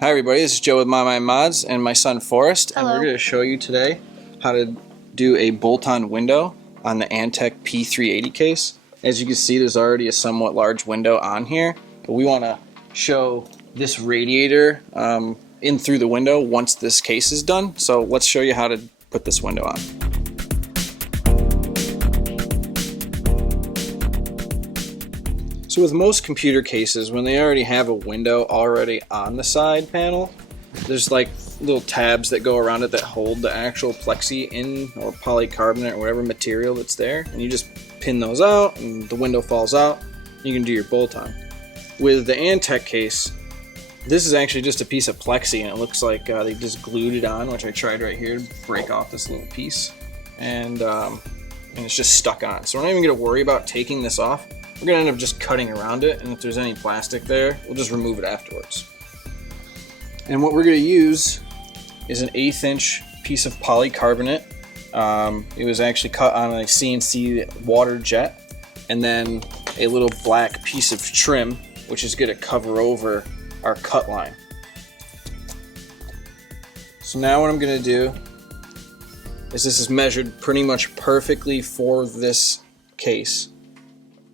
Hi everybody, this is Joe with Modmymods and my son Forrest. Hello. And we're going to show you today how to do a bolt-on window on the Antec P380 case. As you can see, there's already a somewhat large window on here, but we want to show this radiator in through the window once this case is done. So let's show you how to put this window on. So with most computer cases, when they already have a window already on the side panel, there's like little tabs that go around it that hold the actual Plexi in, or polycarbonate, or whatever material that's there, and you just pin those out and the window falls out. You can do your bolt-on. With the Antec case, this is actually just a piece of Plexi, and it looks like they just glued it on, which I tried right here to break off this little piece, and it's just stuck on. So we're not even going to worry about taking this off. We're going to end up just cutting around it, and if there's any plastic there, we'll just remove it afterwards. And what we're going to use is an 1/8 inch piece of polycarbonate. It was actually cut on a CNC water jet, and then a little black piece of trim, which is going to cover over our cut line. So now what I'm going to do is, this is measured pretty much perfectly for this case,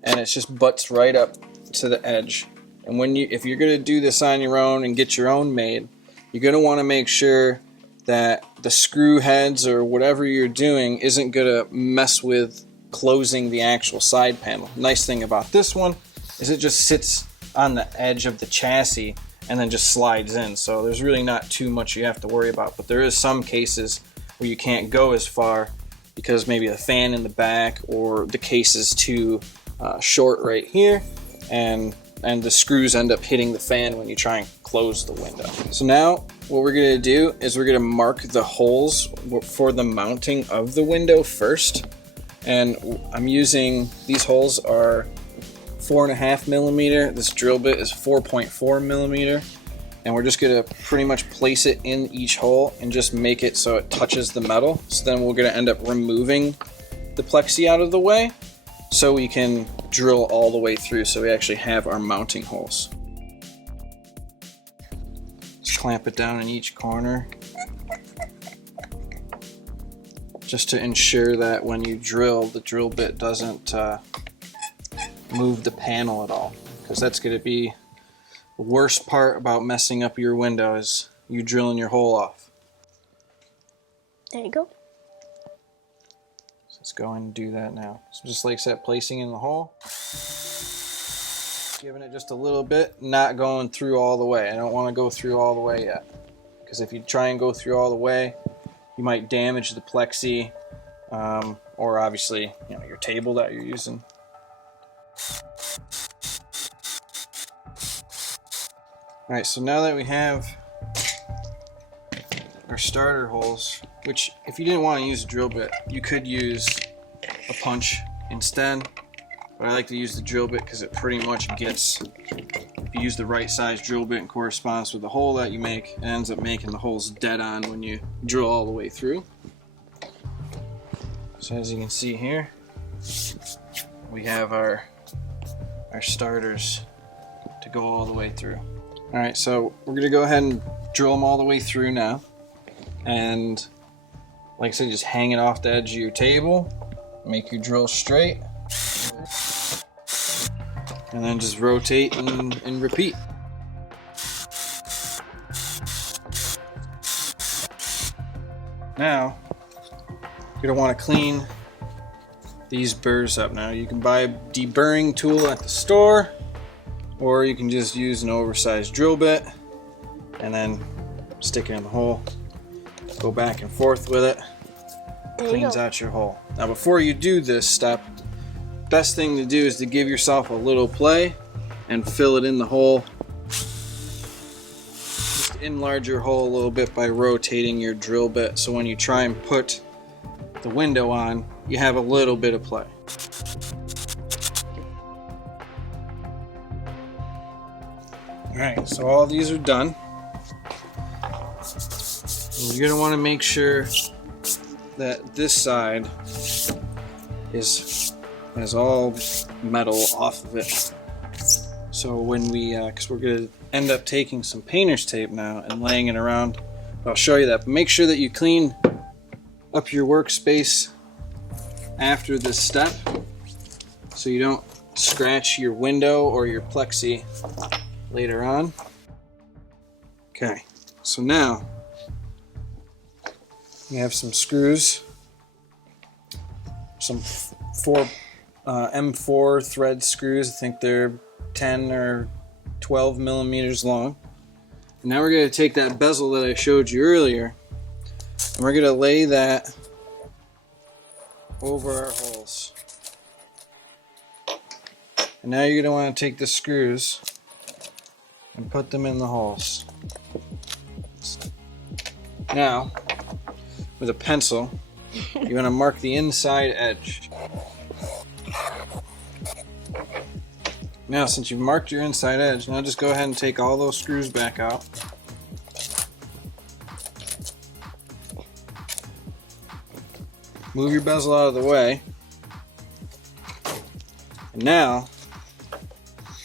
and it just butts right up to the edge. And if you're going to do this on your own and get your own made, you're going to want to make sure that the screw heads or whatever you're doing isn't going to mess with closing the actual side panel. Nice thing about this one is it just sits on the edge of the chassis and then just slides in, so there's really not too much you have to worry about. But there is some cases where you can't go as far because maybe the fan in the back or the case is too short right here, and the screws end up hitting the fan when you try and close the window. So now what we're going to do is we're going to mark the holes for the mounting of the window first, and I'm using, these holes are 4.5 millimeter. This drill bit is 4.4 millimeter, and we're just going to pretty much place it in each hole and just make it so it touches the metal. So then we're going to end up removing the Plexi out of the way, so we can drill all the way through, so we actually have our mounting holes. Just clamp it down in each corner, just to ensure that when you drill, the drill bit doesn't move the panel at all, because that's going to be the worst part about messing up your window, is you drilling your hole off. There you go. Let's go and do that now. So just like that, placing in the hole, giving it just a little bit, not going through all the way. I don't want to go through all the way yet, because if you try and go through all the way, you might damage the Plexi, or obviously, your table that you're using. All right, so now that we have our starter holes, which if you didn't want to use a drill bit, you could use a punch instead, but I like to use the drill bit because it pretty much gets, if you use the right size drill bit and corresponds with the hole that you make, it ends up making the holes dead on when you drill all the way through. So as you can see here, we have our starters to go all the way through. All right, so we're gonna go ahead and drill them all the way through now. And like I said, just hang it off the edge of your table, make your drill straight, and then just rotate and repeat. Now, you're gonna wanna clean these burrs up. Now, you can buy a deburring tool at the store, or you can just use an oversized drill bit and then stick it in the hole. Go back and forth with it, cleans out your hole. Now before you do this step, best thing to do is to give yourself a little play and fill it in the hole. Just enlarge your hole a little bit by rotating your drill bit, so when you try and put the window on, you have a little bit of play. Alright, so all these are done. You're going to want to make sure that this side has all metal off of it. So when we, because we're going to end up taking some painter's tape now and laying it around. I'll show you that, but make sure that you clean up your workspace after this step so you don't scratch your window or your plexi later on. Okay, so now we have some screws, some M4 thread screws. I think they're 10 or 12 millimeters long. And now we're going to take that bezel that I showed you earlier and we're going to lay that over our holes. And now you're going to want to take the screws and put them in the holes. Now, with a pencil, you want to mark the inside edge. Now, since you've marked your inside edge, now just go ahead and take all those screws back out. Move your bezel out of the way. And now,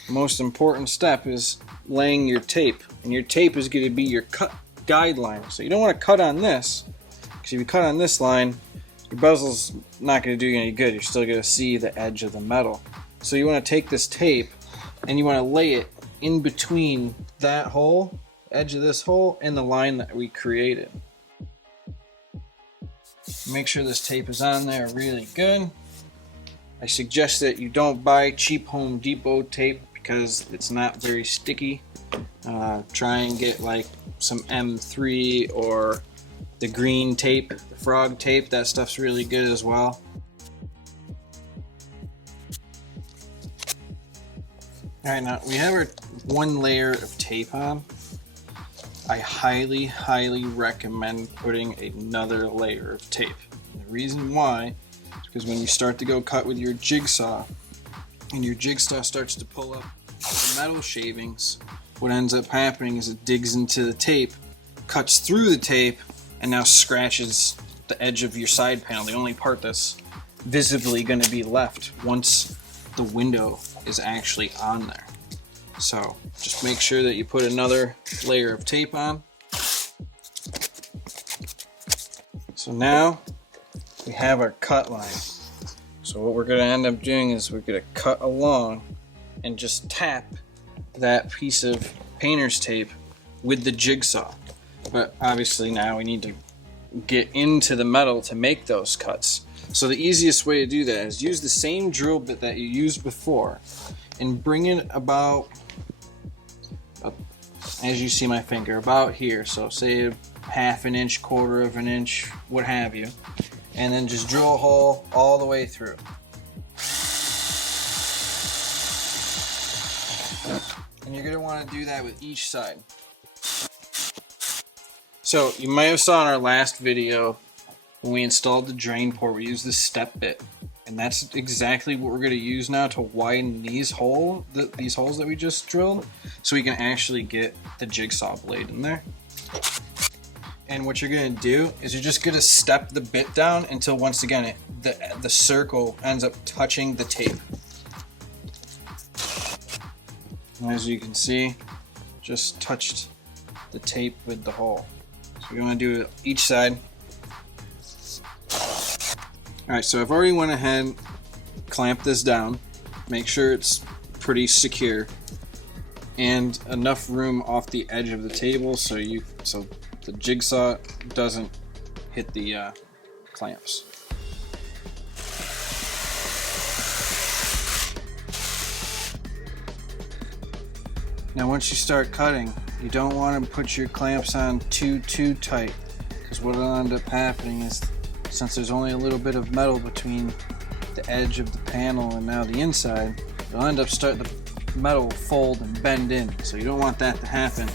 the most important step is laying your tape. And your tape is going to be your cut guideline. So you don't want to cut on this, because if you cut on this line, your bezel's not going to do you any good. You're still going to see the edge of the metal. So you want to take this tape and you want to lay it in between that hole, edge of this hole, and the line that we created. Make sure this tape is on there really good. I suggest that you don't buy cheap Home Depot tape because it's not very sticky. Try and get like some M3 or the green tape, the frog tape. That stuff's really good as well. Alright, now we have our one layer of tape on. I highly recommend putting another layer of tape. And the reason why is because when you start to go cut with your jigsaw and your jigsaw starts to pull up the metal shavings, what ends up happening is it digs into the tape, cuts through the tape, and now scratches the edge of your side panel, the only part that's visibly going to be left once the window is actually on there. So just make sure that you put another layer of tape on. So now we have our cut line. So what we're going to end up doing is we're going to cut along and just tap that piece of painter's tape with the jigsaw. But obviously now we need to get into the metal to make those cuts. So the easiest way to do that is use the same drill bit that you used before and bring it about, as you see my finger, about here. So say half an inch, quarter of an inch, what have you. And then just drill a hole all the way through. And you're going to want to do that with each side. So you might have saw in our last video when we installed the drain port, we used this step bit. And that's exactly what we're going to use now to widen these holes that we just drilled, so we can actually get the jigsaw blade in there. And what you're going to do is you're just going to step the bit down until once again the circle ends up touching the tape. And as you can see, just touched the tape with the hole. So we're going to do it each side. Alright, so I've already went ahead, clamped this down, make sure it's pretty secure, and enough room off the edge of the table so the jigsaw doesn't hit the clamps. Now once you start cutting, you don't want to put your clamps on too tight, because what will end up happening is, since there's only a little bit of metal between the edge of the panel and now the inside, you'll end up starting the metal will fold and bend in. So you don't want that to happen.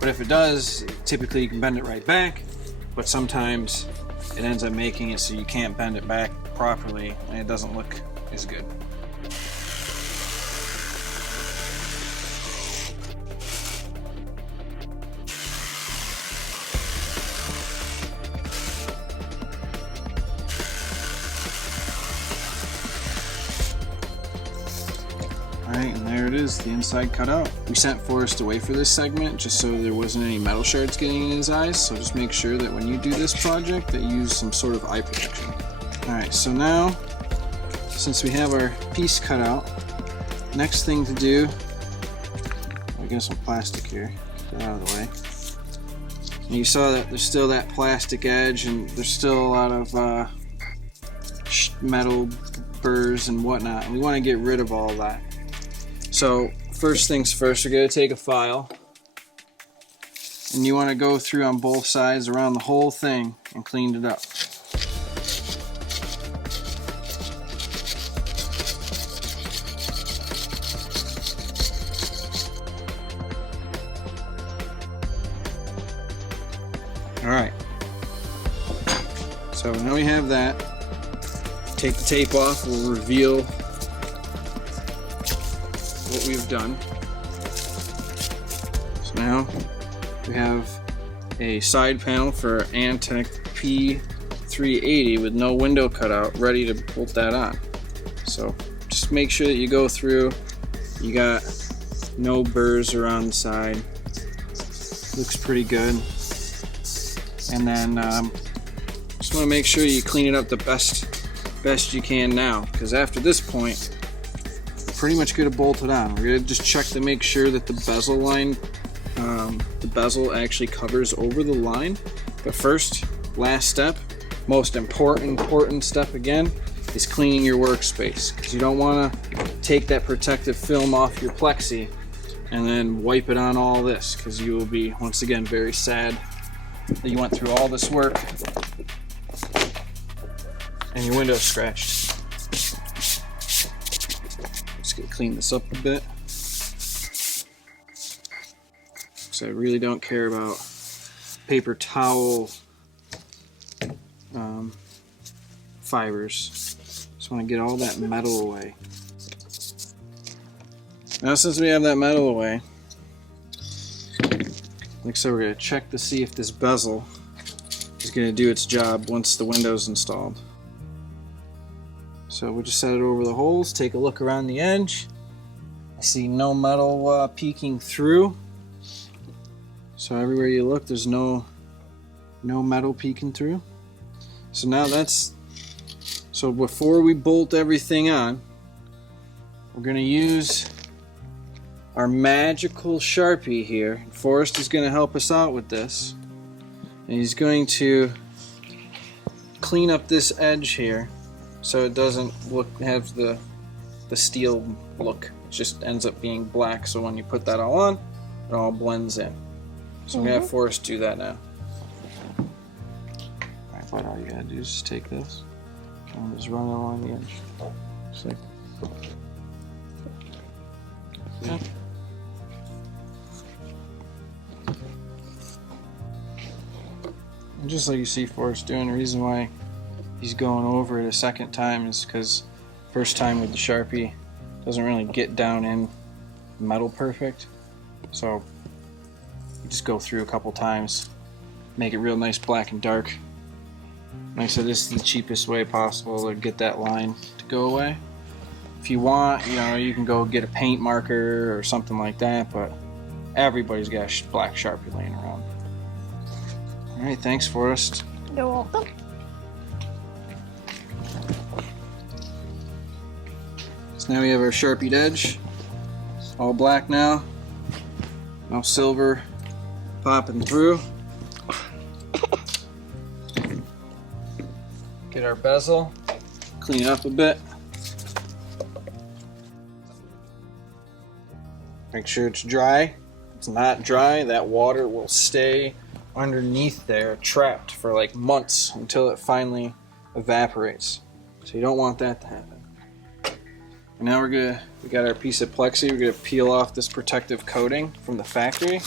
But if it does, typically you can bend it right back, but sometimes it ends up making it so you can't bend it back properly and it doesn't look as good. Alright, and there it it is, the inside cut out. We sent Forrest away for this segment just so there wasn't any metal shards getting in his eyes, so just make sure that when you do this project that you use some sort of eye protection. Alright, so now, since we have our piece cut out, next thing to do, I got some plastic here, get that out of the way. And you saw that there's still that plastic edge and there's still a lot of metal burrs and whatnot, and we want to get rid of all that. So first things first, we're going to take a file and you want to go through on both sides around the whole thing and clean it up. Alright, so now we have that. Take the tape off, we'll reveal what we've done. So now we have a side panel for Antec P380 with no window cutout ready to bolt that on. So just make sure that you go through, you got no burrs around the side, looks pretty good. And then just want to make sure you clean it up the best you can now, because after this point we're pretty much going to bolt it on. We're going to just check to make sure that the bezel line, the bezel actually covers over the line. But first, last step, most important step again, is cleaning your workspace, because you don't want to take that protective film off your Plexi and then wipe it on all this, because you will be once again very sad that you went through all this work and your window's scratched. Just gonna clean this up a bit, so I really don't care about paper towel fibers. Just want to get all that metal away. Now since we have that metal away, like so, we're going to check to see if this bezel is going to do its job once the window's installed. So we'll just set it over the holes, take a look around the edge. I see no metal peeking through. So everywhere you look, there's no metal peeking through. So now so before we bolt everything on, we're going to use our magical Sharpie here. Forrest is going to help us out with this, and he's going to clean up this edge here so it doesn't have the steel look. It just ends up being black, so when you put that all on, it all blends in. So I'm going to have Forrest do that now. Alright, but all you gotta do is just take this and just run it along the edge. Just like, yeah. And just like you see Forrest doing, the reason why he's going over it a second time is because first time with the Sharpie doesn't really get down in metal perfect. So you just go through a couple times, make it real nice black and dark. Like I said, this is the cheapest way possible to get that line to go away. If you want, you can go get a paint marker or something like that, but everybody's got a black Sharpie laying around. Alright, thanks Forrest. You're welcome. So now we have our Sharpied edge. It's all black now. No silver popping through. Get our bezel, clean it up a bit. Make sure it's dry. If it's not dry, that water will stay underneath there, trapped for like months until it finally evaporates. So you don't want that to happen. And now we got our piece of Plexi. We're gonna peel off this protective coating from the factory.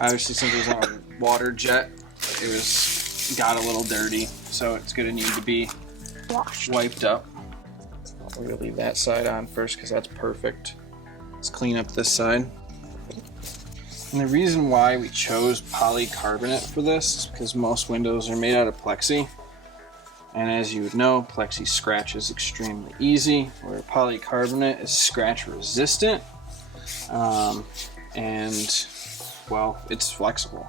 Obviously, since it was on a water jet, it got a little dirty, so it's gonna need to be wiped up. We're gonna leave that side on first because that's perfect. Let's clean up this side. And the reason why we chose polycarbonate for this is because most windows are made out of Plexi. And as you would know, Plexi scratches extremely easy, where polycarbonate is scratch resistant. And well, it's flexible.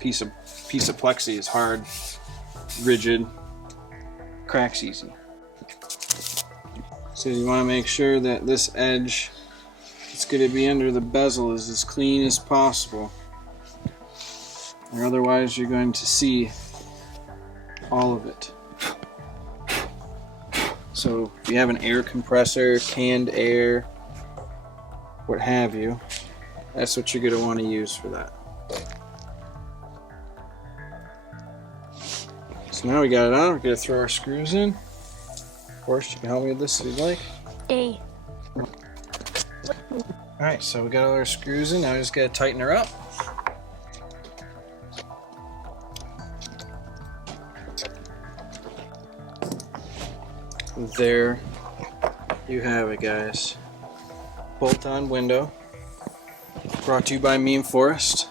Piece of Plexi is hard, rigid, cracks easy. So you want to make sure that this edge that's going to be under the bezel is as clean as possible, or otherwise you're going to see all of it. So if you have an air compressor, canned air, what have you, that's what you're going to want to use for that. So now we got it on, we're going to throw our screws in. Forrest, you can help me with this if you'd like. A. Alright, so we got all our screws in, now we just got to tighten her up. There you have it, guys. Bolt-on window. Brought to you by me and Forrest.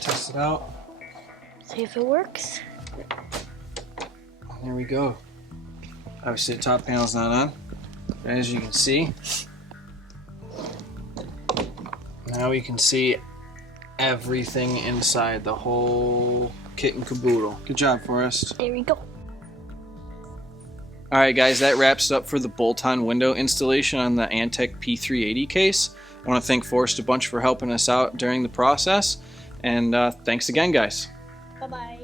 Test it out. See if it works. There we go. Obviously the top panel's not on. But as you can see, now we can see everything inside, the whole kit and caboodle. Good job, Forrest. There we go. Alright guys, that wraps it up for the bolt-on window installation on the Antec P380 case. I want to thank Forrest a bunch for helping us out during the process. And thanks again, guys. Bye-bye.